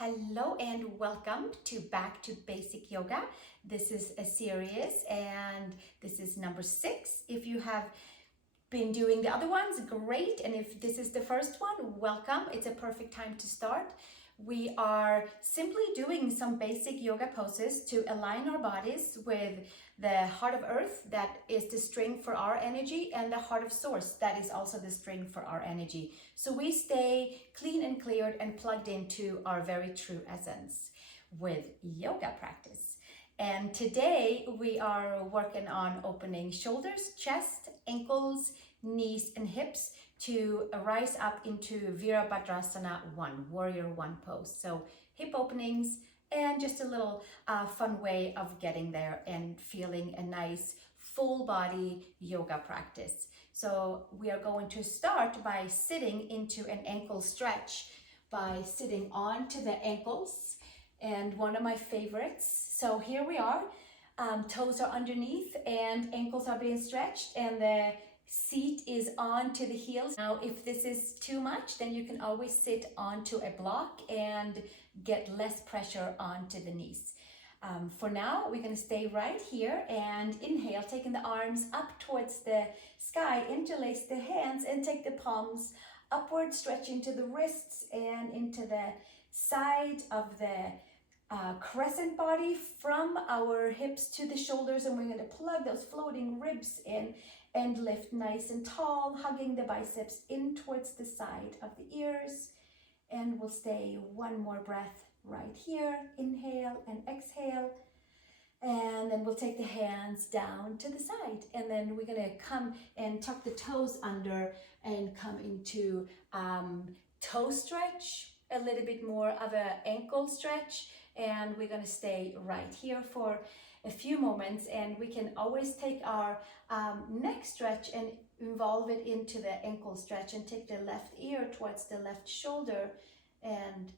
Hello and welcome to Back to Basic Yoga. This is a series and this is number 6. If you have been doing the other ones, great. And if this is the first one, welcome. It's a perfect time to start. We are simply doing some basic yoga poses to align our bodies with the heart of earth, that is the string for our energy, and the heart of source, that is also the string for our energy. So we stay clean and cleared and plugged into our very true essence with yoga practice. And today we are working on opening shoulders, chest, ankles, knees, and hips to rise up into Virabhadrasana 1, Warrior 1 pose. So hip openings and just a little fun way of getting there and feeling a nice full body yoga practice. So we are going to start by sitting into an ankle stretch by sitting onto the ankles, and one of my favorites. So here we are, toes are underneath and ankles are being stretched and the seat is onto the heels. Now, if this is too much, then you can always sit onto a block and get less pressure onto the knees. For now, we're going to stay right here and inhale, taking the arms up towards the sky, interlace the hands and take the palms upward, stretch into the wrists and into the side of the crescent body from our hips to the shoulders, and we're going to plug those floating ribs in and lift nice and tall, hugging the biceps in towards the side of the ears. And we'll stay one more breath right here. Inhale and exhale. And then we'll take the hands down to the side. And then we're going to come and tuck the toes under and come into toe stretch, a little bit more of an ankle stretch. And we're going to stay right here for a few moments, and we can always take our neck stretch and involve it into the ankle stretch and take the left ear towards the left shoulder and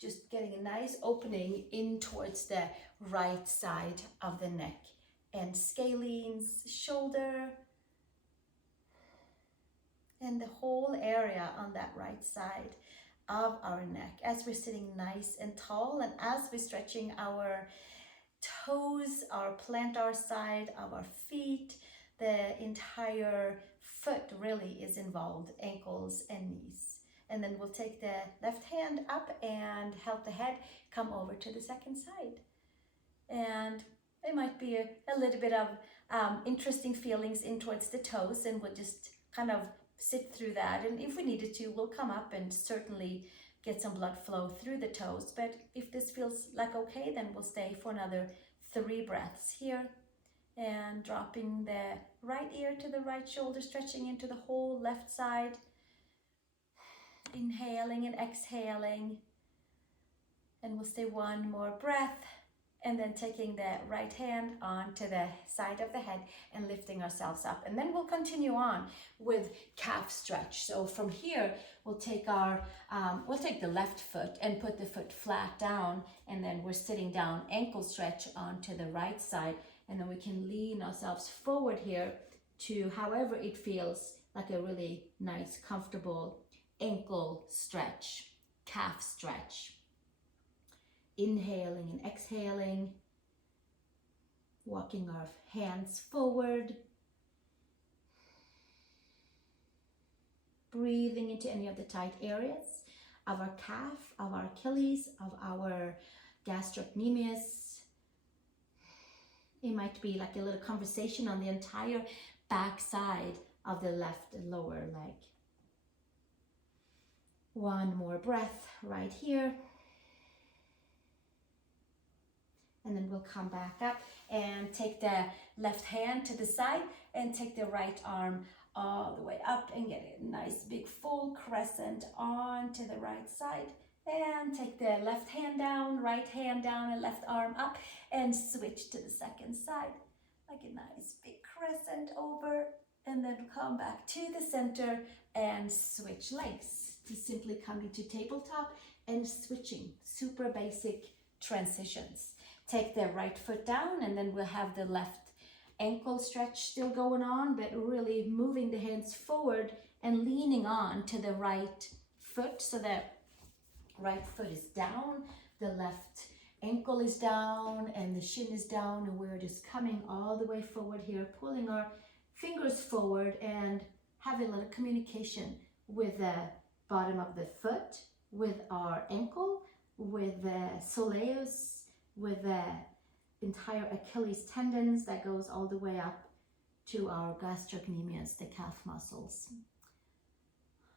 just getting a nice opening in towards the right side of the neck and scalenes, shoulder, and the whole area on that right side of our neck as we're sitting nice and tall, and as we're stretching our toes, our plantar side of our feet, the entire foot really is involved, ankles and knees. And then we'll take the left hand up and help the head come over to the second side. And it might be a little bit of interesting feelings in towards the toes, and we'll just kind of sit through that. And if we needed to, we'll come up and certainly get some blood flow through the toes. But if this feels like okay, then we'll stay for another 3 breaths here. And dropping the right ear to the right shoulder, stretching into the whole left side. Inhaling and exhaling. And we'll stay one more breath. And then taking the right hand onto the side of the head and lifting ourselves up. And then we'll continue on with calf stretch. So from here, we'll take the left foot and put the foot flat down. And then we're sitting down, ankle stretch onto the right side. And then we can lean ourselves forward here to however it feels like a really nice, comfortable ankle stretch, calf stretch. Inhaling and exhaling, walking our hands forward, breathing into any of the tight areas of our calf, of our Achilles, of our gastrocnemius. It might be like a little conversation on the entire back side of the left lower leg. One more breath right here. And then we'll come back up and take the left hand to the side and take the right arm all the way up and get a nice big full crescent onto the right side. And take the left hand down, right hand down, and left arm up and switch to the second side. Like a nice big crescent over, and then come back to the center and switch legs to simply come into tabletop and switching. Super basic transitions. Take the right foot down, and then we'll have the left ankle stretch still going on, but really moving the hands forward and leaning on to the right foot so that right foot is down, the left ankle is down, and the shin is down, and we're just coming all the way forward here, pulling our fingers forward and having a little communication with the bottom of the foot, with our ankle, with the soleus, with the entire Achilles tendons that goes all the way up to our gastrocnemius, the calf muscles.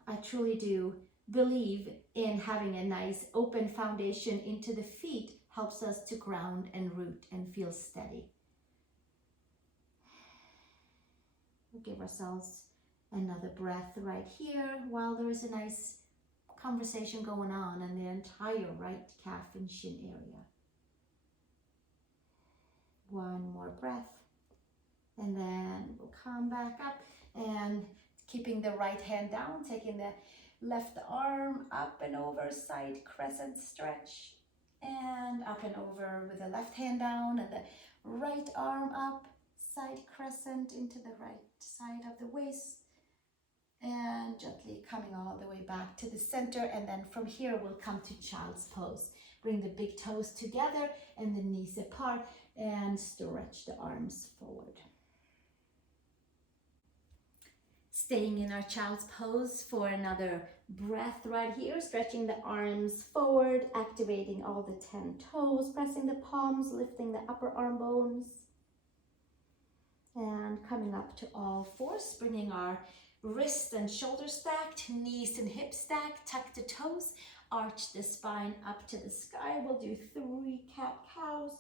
I truly do believe in having a nice open foundation into the feet helps us to ground and root and feel steady. We'll give ourselves another breath right here while there is a nice conversation going on in the entire right calf and shin area. One more breath, and then we'll come back up and keeping the right hand down, taking the left arm up and over, side crescent stretch, and up and over with the left hand down, and the right arm up, side crescent into the right side of the waist, and gently coming all the way back to the center. And then from here we'll come to child's pose. Bring the big toes together and the knees apart, and stretch the arms forward. Staying in our child's pose for another breath right here, stretching the arms forward, activating all the 10 toes, pressing the palms, lifting the upper arm bones, and coming up to all fours, bringing our wrists and shoulders stacked, knees and hips stacked, tuck the toes, arch the spine up to the sky. We'll do 3 cat-cows,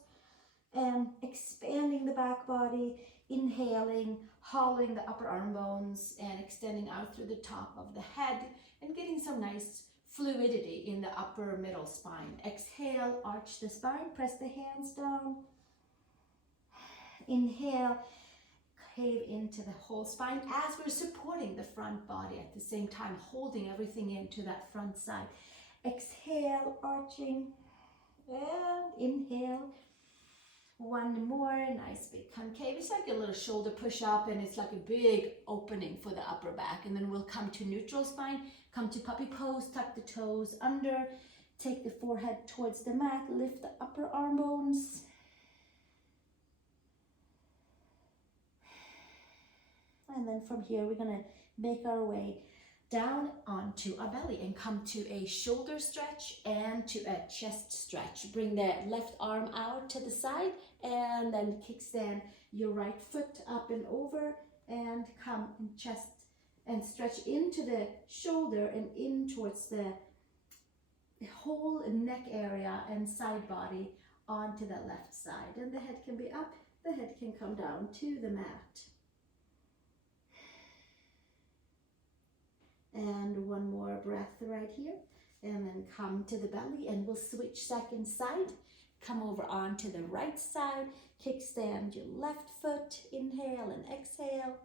and expanding the back body, inhaling, hollowing the upper arm bones, and extending out through the top of the head, and getting some nice fluidity in the upper middle spine. Exhale, arch the spine, press the hands down. Inhale, cave into the whole spine as we're supporting the front body at the same time, holding everything into that front side. Exhale, arching, and inhale. One more, nice big concave. It's like a little shoulder push up, and it's like a big opening for the upper back. And then we'll come to neutral spine, come to puppy pose, tuck the toes under, take the forehead towards the mat, lift the upper arm bones. And then from here, we're gonna make our way down onto our belly and come to a shoulder stretch and to a chest stretch. Bring the left arm out to the side, and then kickstand your right foot up and over, and come and chest and stretch into the shoulder and in towards the whole neck area and side body onto the left side. And the head can be up, the head can come down to the mat. And one more breath right here, and then come to the belly, and we'll switch second side. Come over onto the right side, kickstand your left foot, inhale and exhale.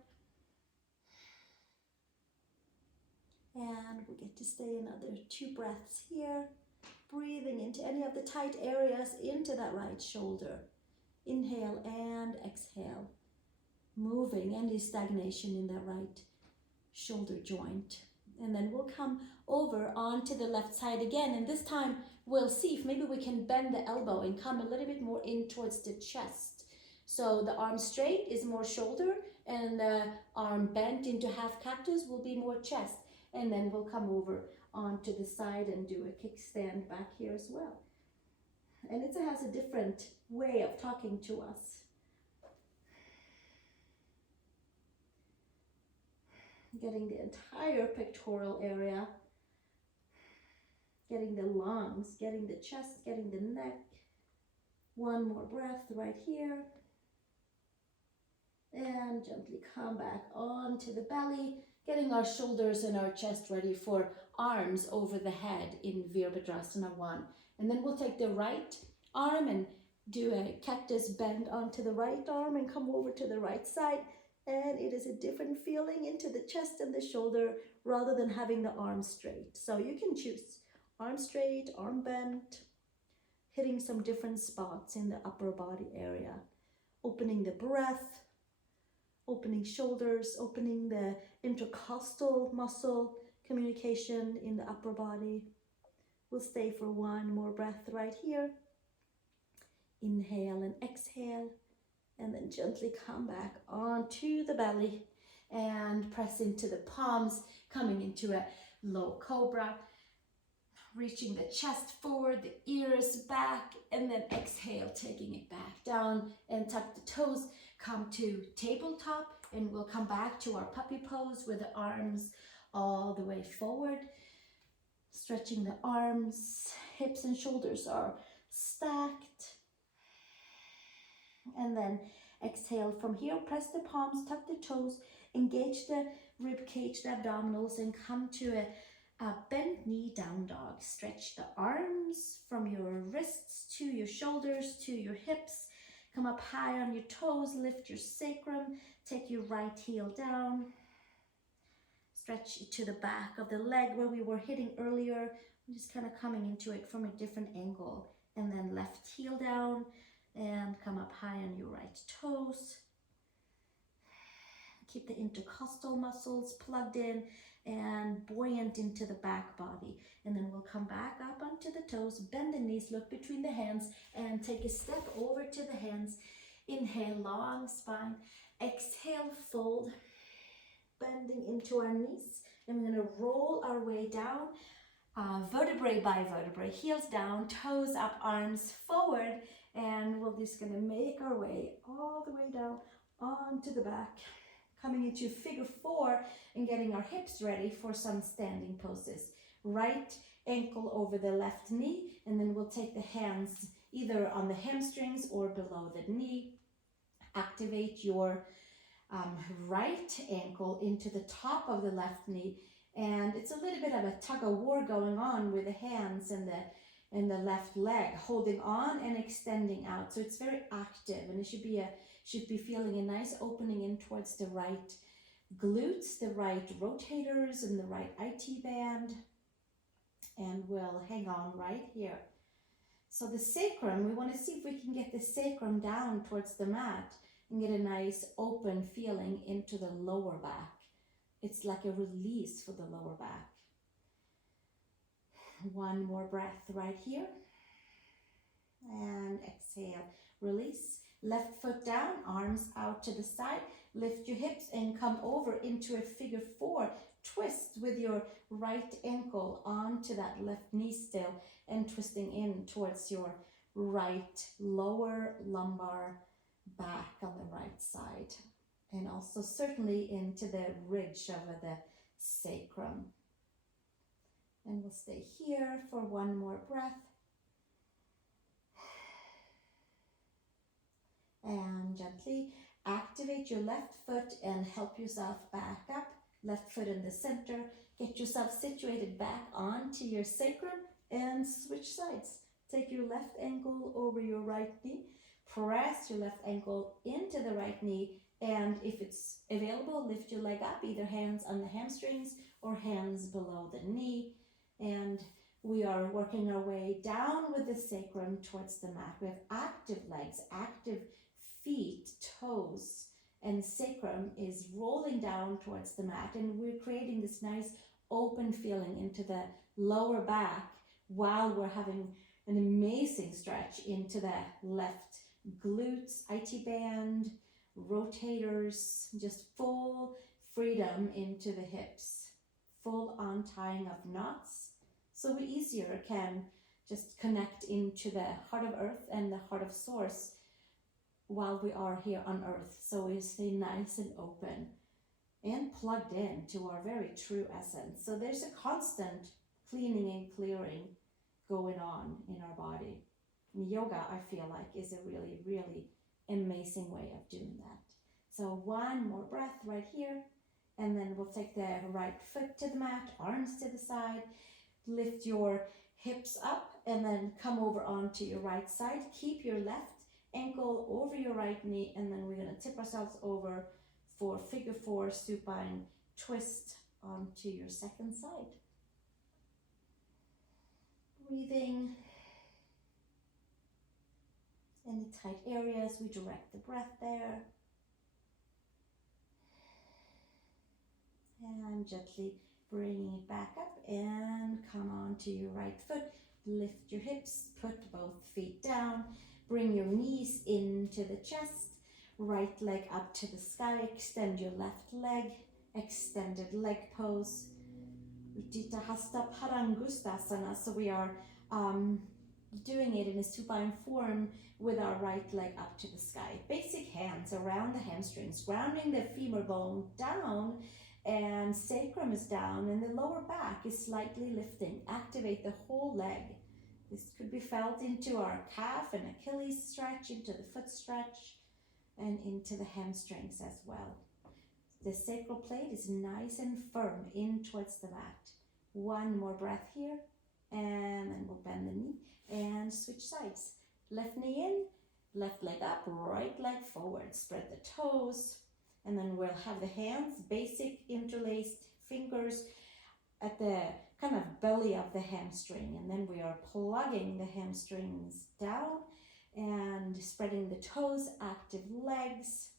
And we get to stay another 2 breaths here, breathing into any of the tight areas into that right shoulder. Inhale and exhale, moving any stagnation in that right shoulder joint. And then we'll come over onto the left side again, and this time we'll see if maybe we can bend the elbow and come a little bit more in towards the chest. So the arm straight is more shoulder, and the arm bent into half cactus will be more chest. And then we'll come over onto the side and do a kickstand back here as well. And it has a different way of talking to us. Getting the entire pectoral area, getting the lungs, getting the chest, getting the neck. One more breath right here. And gently come back onto the belly, getting our shoulders and our chest ready for arms over the head in Virabhadrasana 1. And then we'll take the right arm and do a cactus bend onto the right arm and come over to the right side. And it is a different feeling into the chest and the shoulder rather than having the arm straight. So you can choose arm straight, arm bent, hitting some different spots in the upper body area. Opening the breath, opening shoulders, opening the intercostal muscle communication in the upper body. We'll stay for one more breath right here. Inhale and exhale, and then gently come back onto the belly and press into the palms, coming into a low cobra, reaching the chest forward, the ears back, and then exhale, taking it back down and tuck the toes, come to tabletop, and we'll come back to our puppy pose with the arms all the way forward, stretching the arms, hips and shoulders are stacked. And then exhale from here, press the palms, tuck the toes, engage the rib cage, the abdominals, and come to a bent knee down dog. Stretch the arms from your wrists to your shoulders to your hips. Come up high on your toes, lift your sacrum, take your right heel down. Stretch to the back of the leg where we were hitting earlier. I'm just kind of coming into it from a different angle. And then left heel down and come up high on your right toes. Keep the intercostal muscles plugged in and buoyant into the back body. And then we'll come back up onto the toes, bend the knees, look between the hands, and take a step over to the hands. Inhale, long spine. Exhale, fold, bending into our knees. And we're going to roll our way down, vertebrae by vertebrae, heels down, toes up, arms forward. And we're just going to make our way all the way down onto the back, coming into figure four and getting our hips ready for some standing poses. Right ankle over the left knee, and then we'll take the hands either on the hamstrings or below the knee. Activate your right ankle into the top of the left knee, and it's a little bit of a tug of war going on with the hands and the left leg, holding on and extending out. So it's very active, and it should be feeling a nice opening in towards the right glutes, the right rotators, and the right IT band. And we'll hang on right here. So the sacrum, we want to see if we can get the sacrum down towards the mat and get a nice open feeling into the lower back. It's like a release for the lower back. One more breath right here. And exhale, release. Left foot down, arms out to the side. Lift your hips and come over into a figure four. Twist with your right ankle onto that left knee still, and twisting in towards your right lower lumbar back on the right side. And also certainly into the ridge of the sacrum. And we'll stay here for one more breath. And gently activate your left foot and help yourself back up. Left foot in the center. Get yourself situated back onto your sacrum and switch sides. Take your left ankle over your right knee. Press your left ankle into the right knee. And if it's available, lift your leg up, either hands on the hamstrings or hands below the knee. And we are working our way down with the sacrum towards the mat. We have active legs, active feet, toes, and sacrum is rolling down towards the mat. And we're creating this nice open feeling into the lower back while we're having an amazing stretch into the left glutes, IT band, rotators, just full freedom into the hips, full untying of knots. So we easier can just connect into the heart of earth and the heart of source while we are here on earth. So we stay nice and open and plugged in to our very true essence. So there's a constant cleaning and clearing going on in our body. And yoga, I feel like, is a really, really amazing way of doing that. So one more breath right here, and then we'll take the right foot to the mat, arms to the side, lift your hips up, and then come over onto your right side. Keep your left ankle over your right knee, and then we're going to tip ourselves over for figure four supine twist onto your second side. Breathing. Any tight areas, we direct the breath there. And gently Bringing it back up and come on to your right foot. Lift your hips, put both feet down. Bring your knees into the chest. Right leg up to the sky. Extend your left leg. Extended leg pose. Utthita Hasta Parangustasana. So we are doing it in a supine form with our right leg up to the sky. Basic hands around the hamstrings, grounding the femur bone down, and sacrum is down, and the lower back is slightly lifting. Activate the whole leg. This could be felt into our calf and Achilles stretch, into the foot stretch, and into the hamstrings as well. The sacral plate is nice and firm in towards the mat. One more breath here, and then we'll bend the knee and switch sides. Left knee in, left leg up, right leg forward. Spread the toes, and then we'll have the hands, basic interlaced fingers at the kind of belly of the hamstring, and then we are plugging the hamstrings down and spreading the toes, active legs.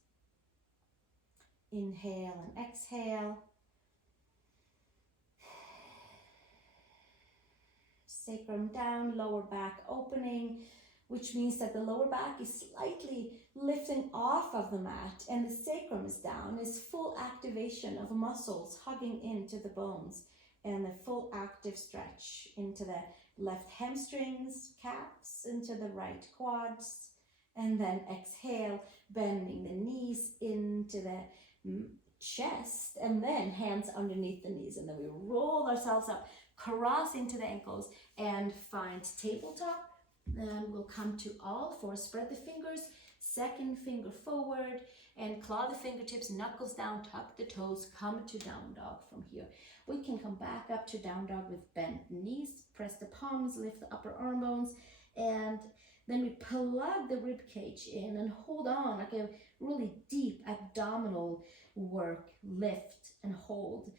Inhale and exhale. Sacrum down, lower back opening, which means that the lower back is slightly lifting off of the mat, and the sacrum is down, is full activation of muscles hugging into the bones, and the full active stretch into the left hamstrings, calves, into the right quads, and then exhale, bending the knees into the chest, and then hands underneath the knees, and then we roll ourselves up, cross into the ankles, and find tabletop. Then we'll come to all fours, spread the fingers, second finger forward, and claw the fingertips, knuckles down, tuck the toes, come to down dog from here. We can come back up to down dog with bent knees, press the palms, lift the upper arm bones, and then we plug the rib cage in and hold on like a really deep abdominal work, lift and hold,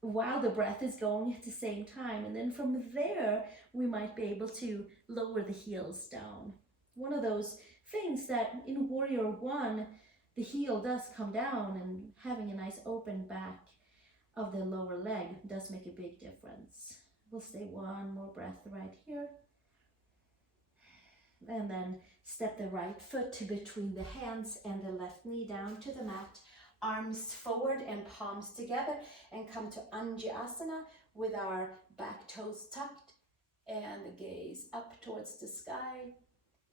while the breath is going at the same time. And then from there, we might be able to lower the heels down. One of those things that in Warrior One, the heel does come down, and having a nice open back of the lower leg does make a big difference. We'll stay one more breath right here. And then step the right foot to between the hands and the left knee down to the mat. Arms forward and palms together, and come to Anjaneyasana with our back toes tucked and the gaze up towards the sky.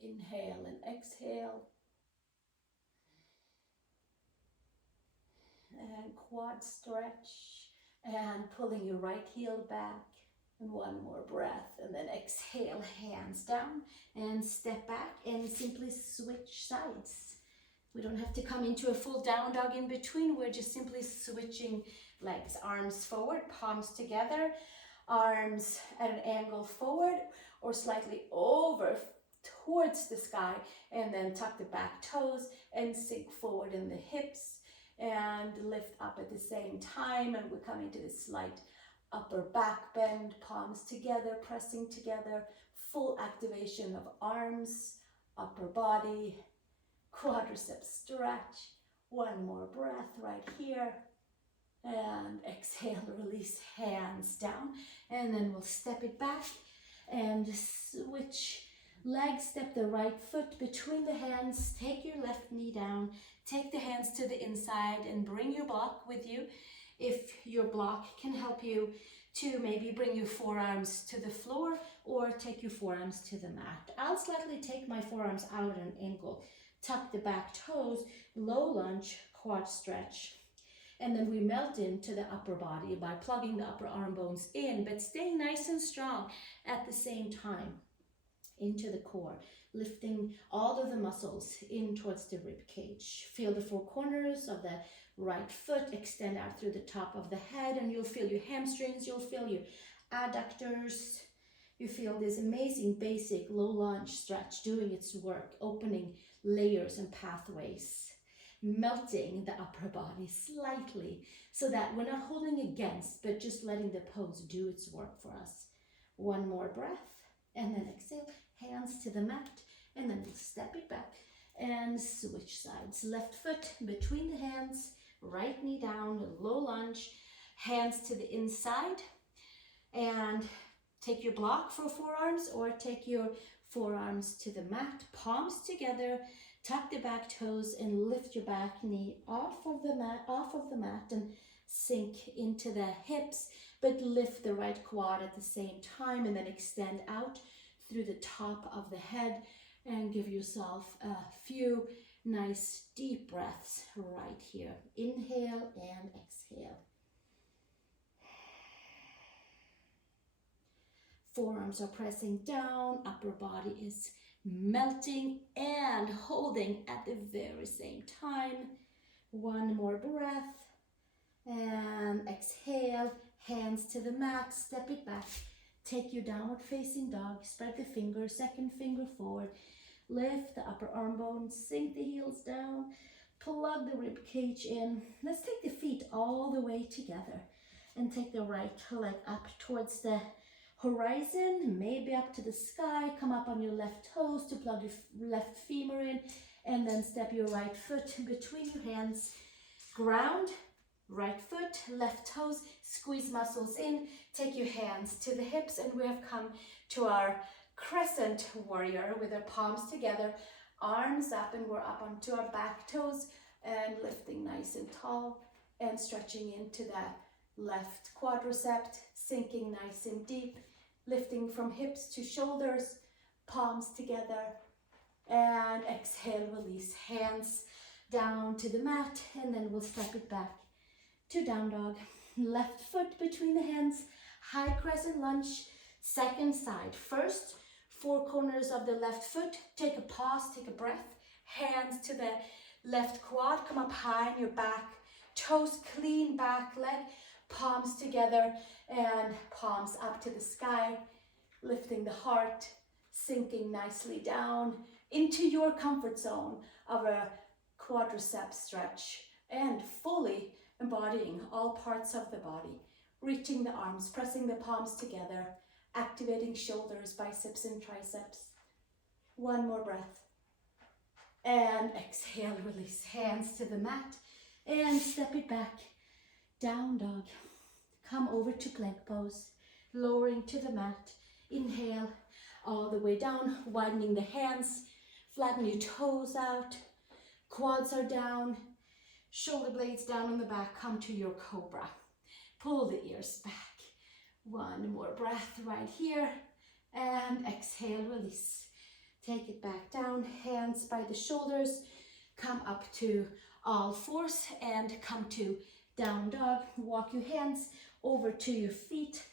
Inhale and exhale. And quad stretch, and pulling your right heel back. And one more breath, and then exhale, hands down, and step back and simply switch sides. We don't have to come into a full down dog in between. We're just simply switching legs. Arms forward, palms together, arms at an angle forward or slightly over towards the sky, and then tuck the back toes and sink forward in the hips and lift up at the same time. And we're coming to this slight upper back bend, palms together, pressing together, full activation of arms, upper body, quadricep stretch. One more breath right here, and exhale, release, hands down, and then we'll step it back and switch legs. Step the right foot between the hands, take your left knee down, take the hands to the inside and bring your block with you. If your block can help you to maybe bring your forearms to the floor or take your forearms to the mat. I'll slightly take my forearms out at an angle, tuck the back toes, low lunge, quad stretch. And then we melt into the upper body by plugging the upper arm bones in, but staying nice and strong at the same time into the core, lifting all of the muscles in towards the rib cage. Feel the four corners of the right foot extend out through the top of the head, and you'll feel your hamstrings, you'll feel your adductors. You feel this amazing basic low lunge stretch doing its work, opening layers and pathways, melting the upper body slightly so that we're not holding against, but just letting the pose do its work for us. One more breath, and then exhale, hands to the mat, and then we'll step it back and switch sides. Left foot between the hands, right knee down, low lunge, hands to the inside, and take your block for forearms, or take your forearms to the mat, palms together, tuck the back toes and lift your back knee off of the mat and sink into the hips, but lift the right quad at the same time, and then extend out through the top of the head and give yourself a few nice deep breaths right here. Inhale and exhale. Forearms are pressing down, upper body is melting and holding at the very same time. One more breath and exhale, hands to the mat, step it back. Take your downward facing dog, spread the fingers, second finger forward, lift the upper arm bone, sink the heels down, plug the rib cage in. Let's take the feet all the way together and take the right leg up towards the horizon, maybe up to the sky. Come up on your left toes to plug your left femur in, and then step your right foot between your hands. Ground, right foot, left toes, squeeze muscles in, take your hands to the hips, and we have come to our crescent warrior with our palms together, arms up, and we're up onto our back toes and lifting nice and tall and stretching into the left quadricep, sinking nice and deep, lifting from hips to shoulders, palms together, and exhale, release, hands down to the mat, and then we'll step it back to down dog. Left foot between the hands, high crescent lunge, second side. First, four corners of the left foot, take a pause, take a breath, hands to the left quad, come up high on your back, toes clean back leg, palms together and palms up to the sky, lifting the heart, sinking nicely down into your comfort zone of a quadricep stretch, and fully embodying all parts of the body, reaching the arms, pressing the palms together, activating shoulders, biceps and triceps. One more breath. And exhale, release, hands to the mat and step it back. Down dog. Come over to plank pose, lowering to the mat. Inhale all the way down, widening the hands, flatten your toes out, quads are down, shoulder blades down on the back. Come to your cobra. Pull the ears back. One more breath right here, and exhale, release. Take it back down, hands by the shoulders, come up to all fours and come to down dog. Walk your hands over to your feet,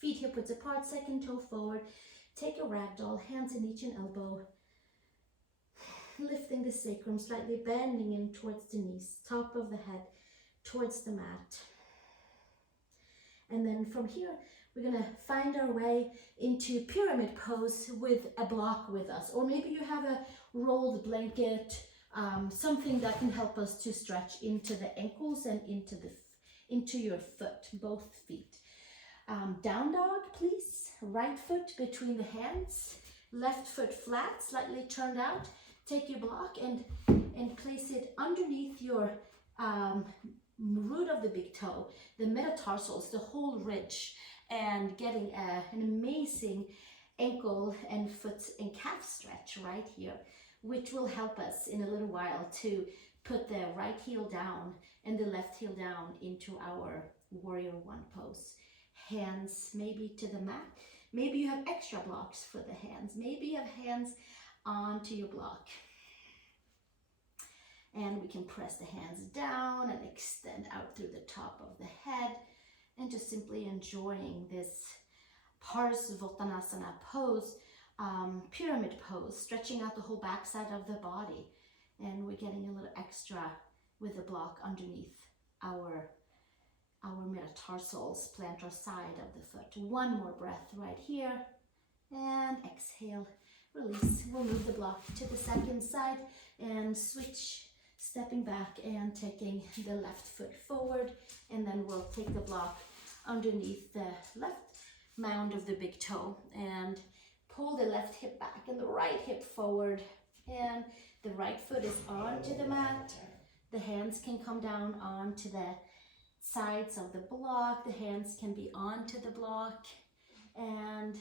feet hip width apart, second toe forward. Take a ragdoll, hands in each and elbow, lifting the sacrum, slightly bending in towards the knees, top of the head towards the mat. And then from here, we're gonna find our way into pyramid pose with a block with us, or maybe you have a rolled blanket, something that can help us to stretch into the ankles and into your foot, both feet. Down dog, please. Right foot between the hands, left foot flat, slightly turned out. Take your block and place it underneath your root of the big toe, the metatarsals, the whole ridge, and getting an amazing ankle and foot and calf stretch right here, which will help us in a little while to put the right heel down and the left heel down into our warrior one pose. Hands maybe to the mat. Maybe you have extra blocks for the hands. Maybe you have hands onto your block. And we can press the hands down and extend out through the top of the head, and just simply enjoying this Parsvottanasana pose, pyramid pose, stretching out the whole backside of the body. And we're getting a little extra with the block underneath our metatarsals, plantar side of the foot. One more breath right here, and exhale, release. We'll move the block to the second side and switch, stepping back and taking the left foot forward, and then we'll take the block underneath the left mound of the big toe and pull the left hip back and the right hip forward, and the right foot is onto the mat. The hands can come down onto the sides of the block. The hands can be onto the block and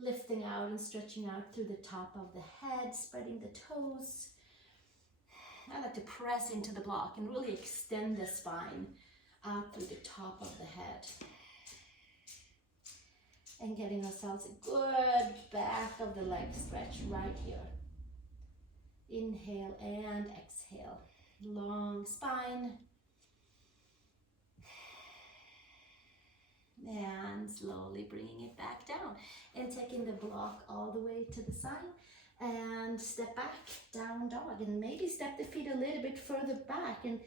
lifting out and stretching out through the top of the head, spreading the toes. I like to press into the block and really extend the spine out through the top of the head. And getting ourselves a good back of the leg stretch right here. Inhale and exhale. Long spine. And slowly bringing it back down. And taking the block all the way to the side. And step back, down dog. And maybe step the feet a little bit further back. And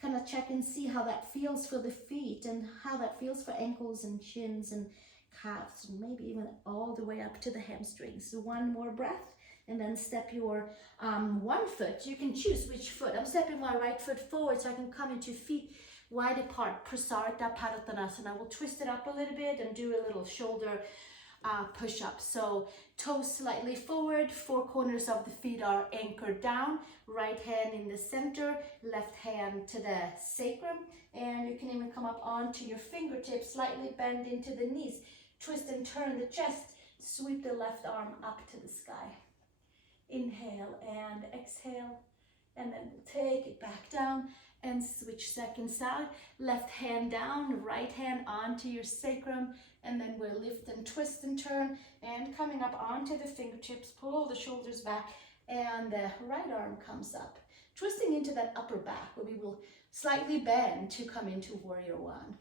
kind of check and see how that feels for the feet. And how that feels for ankles and shins and calves. And maybe even all the way up to the hamstrings. So one more breath. And then step your one foot. You can choose which foot. I'm stepping my right foot forward so I can come into feet wide apart. Prasarita, Padottanasana. We'll twist it up a little bit and do a little shoulder push-up. So toes slightly forward. Four corners of the feet are anchored down. Right hand in the center. Left hand to the sacrum. And you can even come up onto your fingertips. Slightly bend into the knees. Twist and turn the chest. Sweep the left arm up to the sky. Inhale and exhale, and then we'll take it back down and switch second side. Left hand down, right hand onto your sacrum, and then we'll lift and twist and turn, and coming up onto the fingertips, pull the shoulders back, and the right arm comes up. Twisting into that upper back, where we will slightly bend to come into warrior one.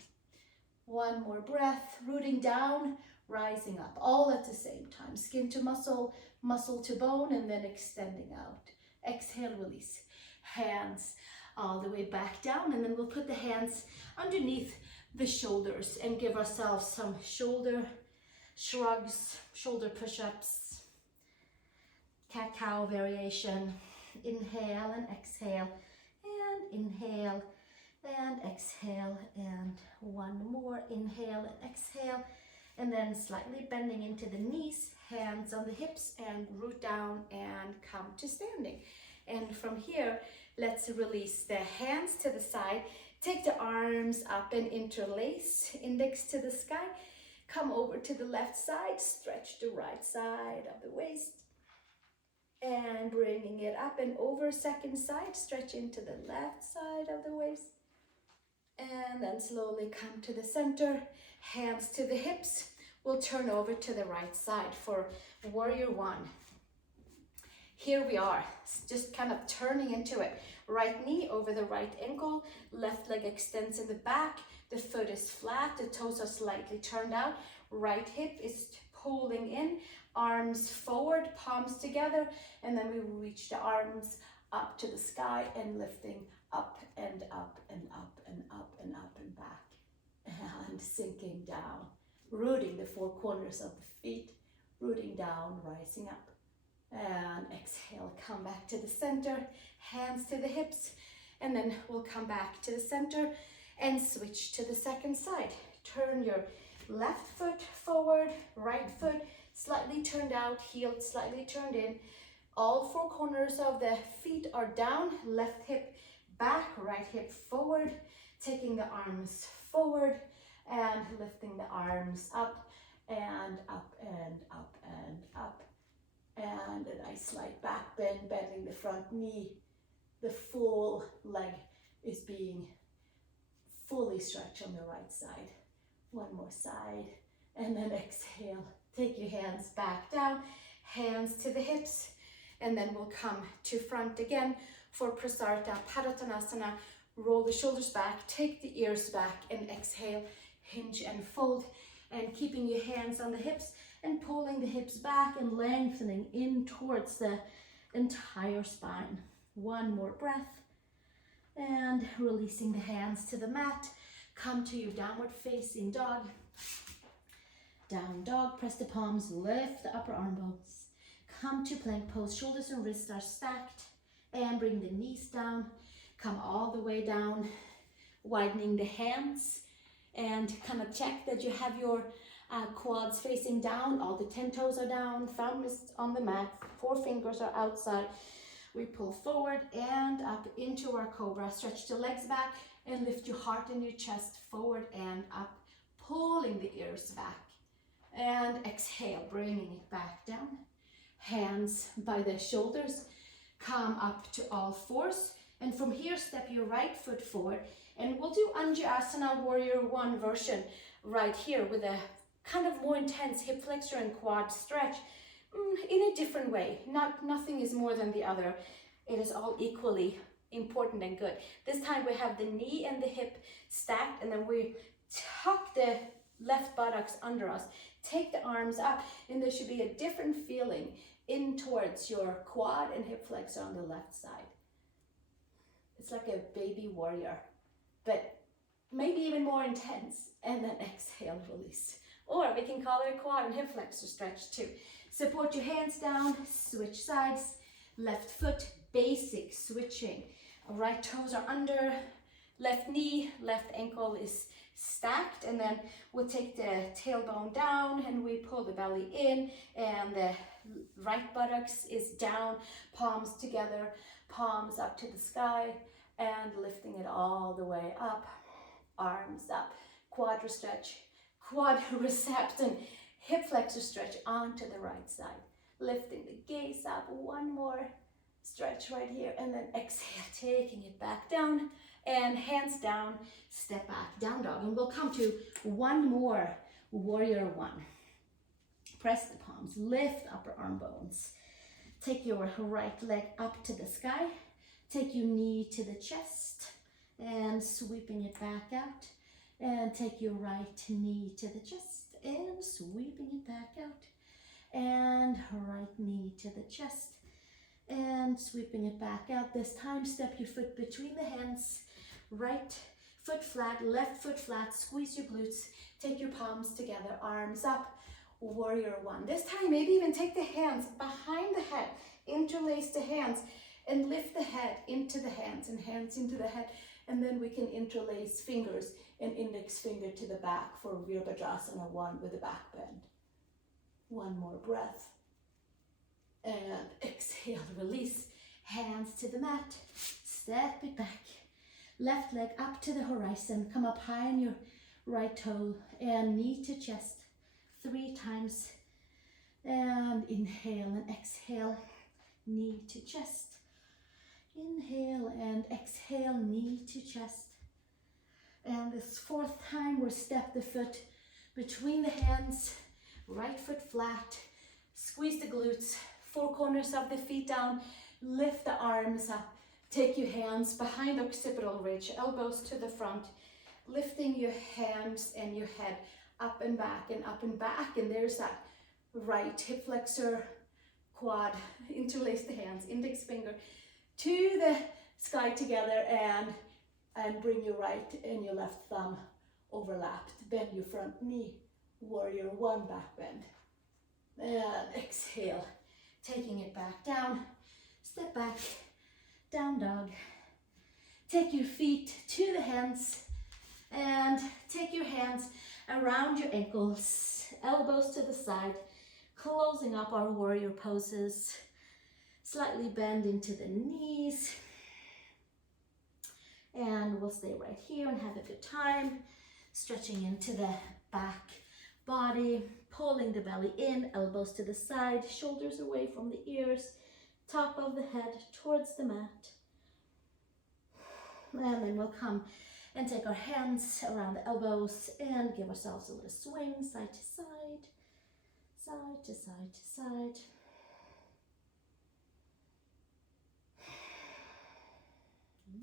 One more breath, rooting down, rising up, all at the same time. Skin to muscle, muscle to bone, and then extending out. Exhale, release. Hands all the way back down, and then we'll put the hands underneath the shoulders and give ourselves some shoulder shrugs, shoulder push-ups, cat-cow variation. Inhale and exhale, and inhale and exhale, and one more. Inhale and exhale. And then slightly bending into the knees, hands on the hips, and root down and come to standing. And from here, let's release the hands to the side. Take the arms up and interlace, index to the sky. Come over to the left side, stretch the right side of the waist. And bringing it up and over, second side, stretch into the left side of the waist. And then slowly come to the center, hands to the hips. We'll turn over to the right side for warrior one. Here we are, just kind of turning into it. Right knee over the right ankle, left leg extends in the back, the foot is flat, the toes are slightly turned out, right hip is pulling in, arms forward, palms together, and then we reach the arms up to the sky and lifting up and up and up and up and up and back, and sinking down, rooting the four corners of the feet, rooting down, rising up, and exhale, come back to the center, hands to the hips, and then we'll come back to the center and switch to the second side. Turn your left foot forward, right foot slightly turned out, heel slightly turned in. All four corners of the feet are down, left hip back, right hip forward, taking the arms forward and lifting the arms up and up and up and up. And a nice slight back bend, bending the front knee. The full leg is being fully stretched on the right side. One more side, and then exhale. Take your hands back down, hands to the hips, and then we'll come to front again for Prasarita, Padottanasana. Roll the shoulders back, take the ears back, and exhale, hinge and fold, and keeping your hands on the hips and pulling the hips back and lengthening in towards the entire spine. One more breath, and releasing the hands to the mat. Come to your downward facing dog. Down dog, press the palms, lift the upper arm bones. Come to plank pose, shoulders and wrists are stacked, and bring the knees down. Come all the way down, widening the hands, and kind of check that you have your quads facing down, all the 10 toes are down, thumb is on the mat, 4 fingers are outside. We pull forward and up into our Cobra. Stretch the legs back and lift your heart and your chest forward and up, pulling the ears back. And exhale, bringing it back down. Hands by the shoulders, come up to all fours. And from here, step your right foot forward. And we'll do Anjaneyasana Warrior One version right here with a kind of more intense hip flexor and quad stretch in a different way. Nothing is more than the other. It is all equally important and good. This time we have the knee and the hip stacked, and then we tuck the left buttocks under us. Take the arms up, and there should be a different feeling in towards your quad and hip flexor on the left side. It's like a baby warrior, but maybe even more intense. And then exhale, release. Or we can call it a quad and hip flexor stretch too. Support your hands down, switch sides, left foot, basic switching. Right toes are under, left knee, left ankle is stacked, and then we'll take the tailbone down and we pull the belly in, and the right buttocks is down, palms together, palms up to the sky, and lifting it all the way up, arms up, quadra stretch, quadriceps and hip flexor stretch onto the right side, lifting the gaze up, one more stretch right here, and then exhale, taking it back down, and hands down, step back, down dog, and we'll come to one more warrior one. Press the palms, lift upper arm bones, take your right leg up to the sky, take your knee to the chest, and sweeping it back out, and take your right knee to the chest, and sweeping it back out, and right knee to the chest, and sweeping it back out. This time, step your foot between the hands, right foot flat, left foot flat, squeeze your glutes, take your palms together, arms up, warrior one. This time, maybe even take the hands behind the head, interlace the hands, and lift the head into the hands and hands into the head, and then we can interlace fingers and index finger to the back for Virabhadrasana one with a back bend. One more breath. And exhale, release, hands to the mat, step it back, left leg up to the horizon, come up high on your right toe, and knee to chest 3 times, and inhale and exhale, knee to chest, inhale and exhale, knee to chest, and this 4th time we'll step the foot between the hands, right foot flat, squeeze the glutes, 4 corners of the feet down, lift the arms up, take your hands behind occipital ridge, elbows to the front, lifting your hands and your head up and back and up and back, and there's that right hip flexor, quad, interlace the hands, index finger to the sky together, and bring your right and your left thumb overlapped, bend your front knee, warrior one, back bend, and exhale, taking it back down, step back, down dog, take your feet to the hands, and take your hands around your ankles, elbows to the side, closing up our warrior poses, slightly bend into the knees, and we'll stay right here and have a good time, stretching into the back body, pulling the belly in, elbows to the side, shoulders away from the ears, top of the head towards the mat, and then we'll come and take our hands around the elbows and give ourselves a little swing, side to side, side to side to side.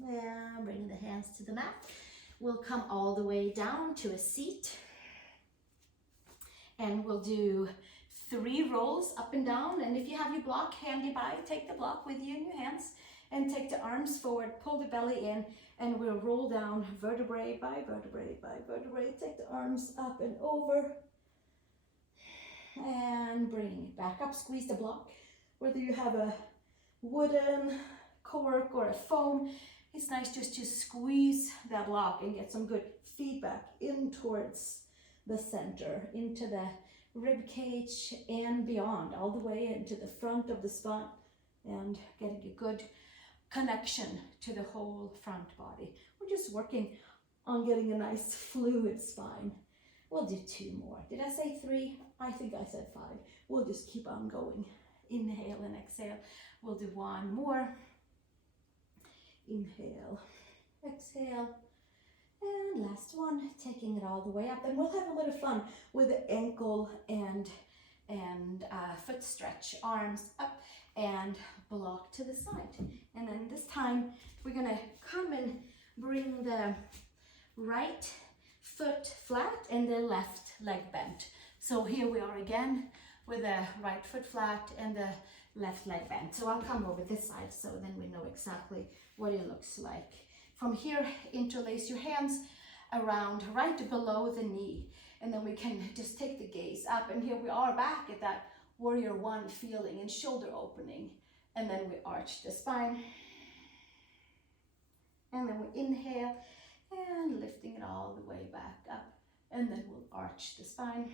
And bringing the hands to the mat. We'll come all the way down to a seat. And we'll do 3 rolls up and down. And if you have your block handy by, take the block with you in your hands and take the arms forward, pull the belly in, and we'll roll down vertebrae by vertebrae by vertebrae. Take the arms up and over and bring it back up. Squeeze the block. Whether you have a wooden cork or a foam, it's nice just to squeeze that block and get some good feedback in towards the center, into the rib cage and beyond, all the way into the front of the spine, and getting a good connection to the whole front body. We're just working on getting a nice fluid spine. We'll do 2 more. Did I say 3? I think I said 5. We'll just keep on going. Inhale and exhale. We'll do 1 more. Inhale, exhale, and last one, taking it all the way up. And we'll have a little fun with the ankle and foot stretch. Arms up and block to the side. And then this time, we're gonna come and bring the right foot flat and the left leg bent. So here we are again with the right foot flat and the left leg bent. So I'll come over this side so then we know exactly what it looks like. From here, interlace your hands around right below the knee. And then we can just take the gaze up. And here we are back at that warrior 1 feeling and shoulder opening. And then we arch the spine. And then we inhale and lifting it all the way back up. And then we'll arch the spine.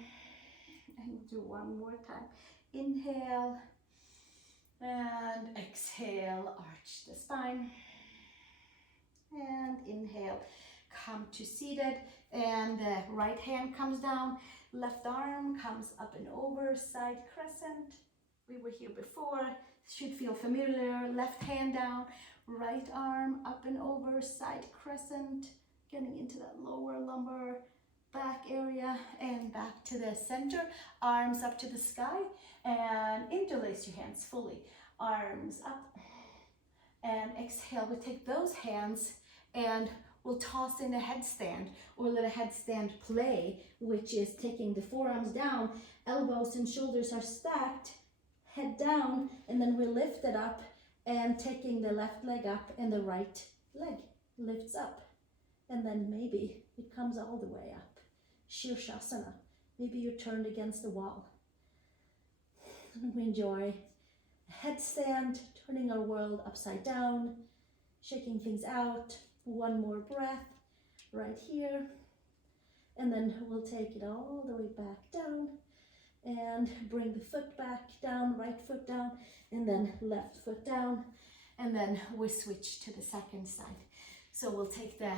And we'll do 1 more time. Inhale and exhale, arch the spine. And inhale, come to seated. And the right hand comes down, left arm comes up and over, side crescent. We were here before, should feel familiar. Left hand down, right arm up and over, side crescent. Getting into that lower lumbar back area and back to the center. Arms up to the sky and interlace your hands fully. Arms up and exhale. We take those hands and we'll toss in a headstand or let a headstand play, which is taking the forearms down, elbows and shoulders are stacked, head down, and then we lift it up and taking the left leg up and the right leg lifts up. And then maybe it comes all the way up. Shirshasana. Maybe you're turned against the wall. We enjoy a headstand, turning our world upside down, shaking things out. 1 more breath right here. And then we'll take it all the way back down and bring the foot back down, right foot down, and then left foot down. And then we switch to the second side. So we'll take the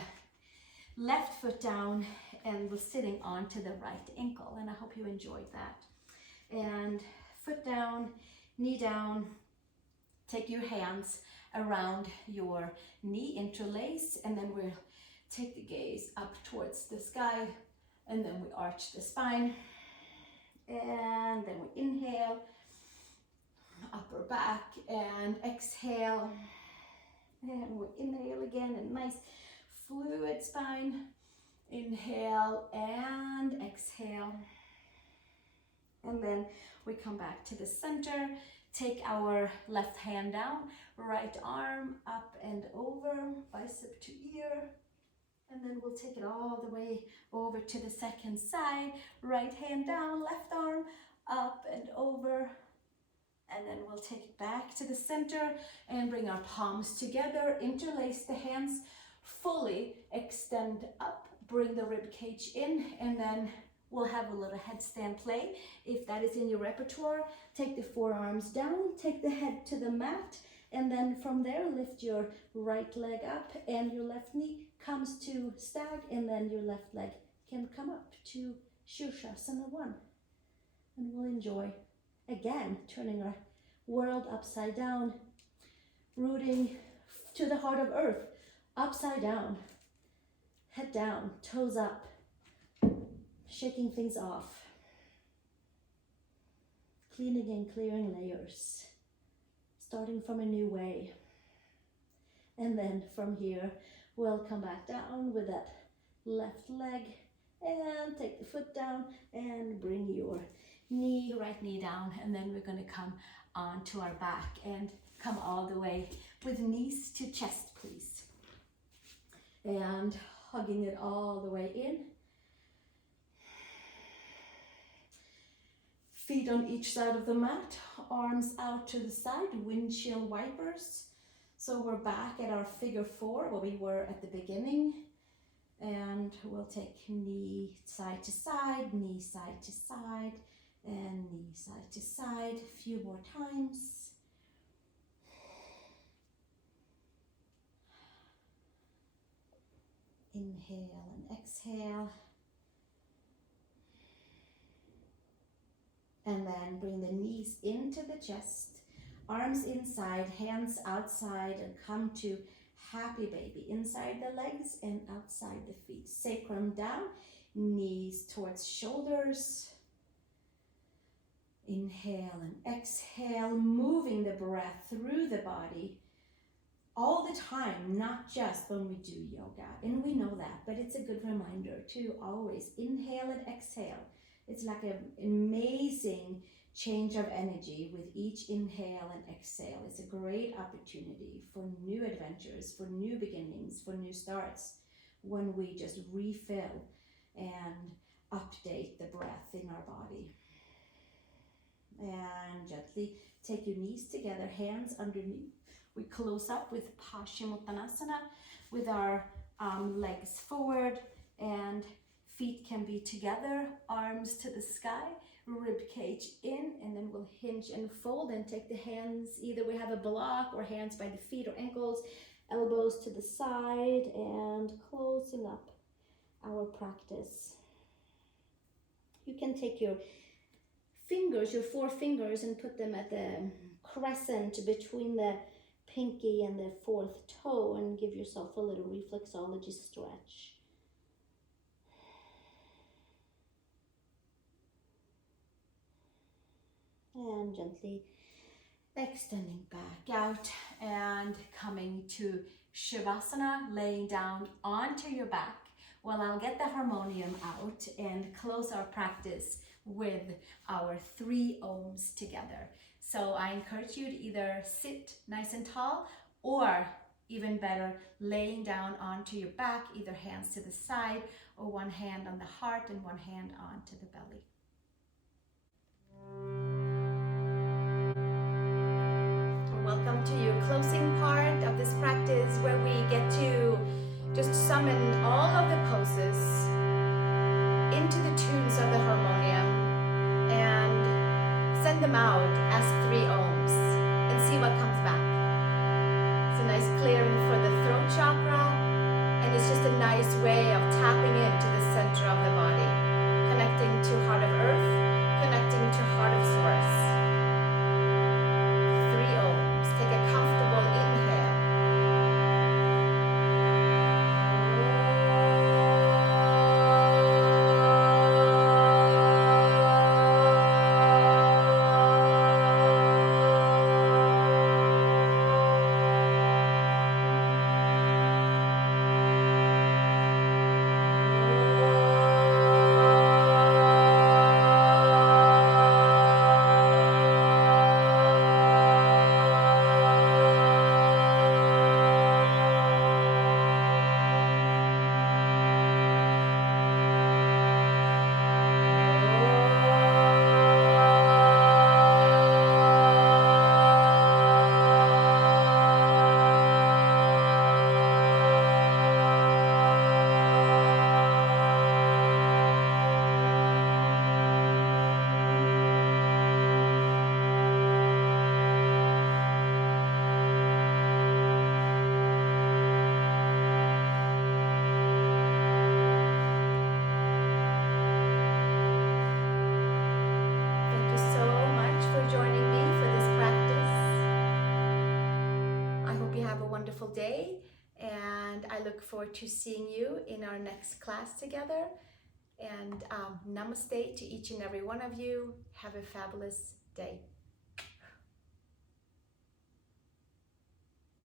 left foot down and we're sitting onto the right ankle, and I hope you enjoyed that. And foot down, knee down, take your hands around your knee, interlace, and then we'll take the gaze up towards the sky, and then we arch the spine, and then we inhale, upper back, and exhale, and we inhale again, and nice fluid spine. Inhale and exhale. And then we come back to the center. Take our left hand down, right arm up and over, bicep to ear. And then we'll take it all the way over to the second side. Right hand down, left arm up and over. And then we'll take it back to the center and bring our palms together. Interlace the hands fully, extend up. Bring the rib cage in, and then we'll have a little headstand play. If that is in your repertoire, take the forearms down, take the head to the mat, and then from there, lift your right leg up and your left knee comes to stag, and then your left leg can come up to Shirshasana 1. And we'll enjoy, again, turning our world upside down, rooting to the heart of earth, upside down. Head down, toes up, shaking things off, cleaning and clearing layers, starting from a new way. And then from here, we'll come back down with that left leg and take the foot down and bring your knee, right knee down. And then we're gonna come onto our back and come all the way with knees to chest, please. And hugging it all the way in. Feet on each side of the mat, arms out to the side, windshield wipers. So we're back at our figure 4 where we were at the beginning. And we'll take knee side to side, knee side to side, and knee side to side. A few more times. Inhale and exhale. And then bring the knees into the chest, arms inside, hands outside, and come to happy baby. Inside the legs and outside the feet. Sacrum down, knees towards shoulders. Inhale and exhale, moving the breath through the body all the time, not just when we do yoga. And we know that, but it's a good reminder to always inhale and exhale. It's like an amazing change of energy with each inhale and exhale. It's a great opportunity for new adventures, for new beginnings, for new starts, when we just refill and update the breath in our body. And gently take your knees together, hands underneath. We close up with Paschimottanasana with our legs forward, and feet can be together, arms to the sky, rib cage in, and then we'll hinge and fold and take the hands, either we have a block or hands by the feet or ankles, elbows to the side, and closing up our practice. You can take your fingers, your 4 fingers, and put them at the crescent between the pinky and the 4th toe, and give yourself a little reflexology stretch. And gently extending back out and coming to Shavasana, laying down onto your back. Well, I'll get the harmonium out and close our practice with our 3 Oms together. So I encourage you to either sit nice and tall, or even better, laying down onto your back, either hands to the side or one hand on the heart and one hand onto the belly. Welcome to your closing part of this practice, where we get to just summon all of the poses into the tunes of the harmonium and send them out as 3 Oms and see what comes back. It's a nice clearing for the throat chakra, and it's just a nice way of tapping into the center of the body, connecting to heart of earth, connecting to heart of source. 3 Oms. Take a comfortable inhale. Day, and I look forward to seeing you in our next class together. And namaste to each and every one of you. Have a fabulous day.